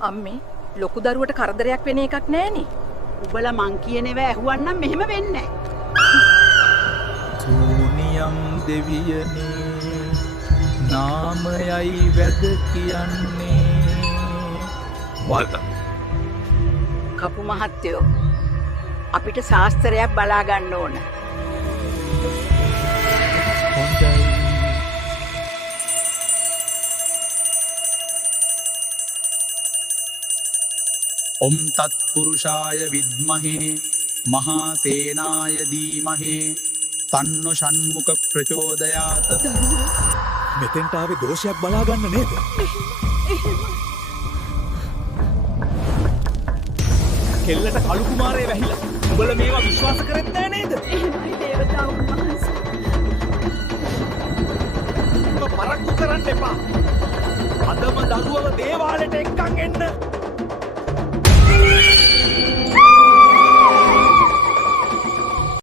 අම්මේ ලොකු දරුවට කරදරයක් වෙන එකක් නෑනේ. උඹලා මං කියනව ඇහුවන්නම් මෙහෙම වෙන්නේ සූනියම් දෙවියනේ නාමයයි වැද කියන්නේ. වාල්ත කපු මහත්තයෝ අපිට ශාස්ත්‍රයක් බලා ගන්න ඕන. හොඳයි. ඔම් තත්පුරුෂාය විද්මහේ මහාසේනාය දීමහේ තන්නො ෂණ්මුඛ ප්‍රචෝදයාත. මෙතෙන්ට ආවේ දෝෂයක් බලාගන්න නේද? කෙල්ලට කළු කුමාරය වැහිලා. උඹලා මේවා විශ්වාස කරෙත් නෑ නේද? එහෙමයි දේවතාවුන් වහන්සේ. පරක්කු කරන්න එපා. අදම දරුවව දේවාලෙට එක්කන් එන්න.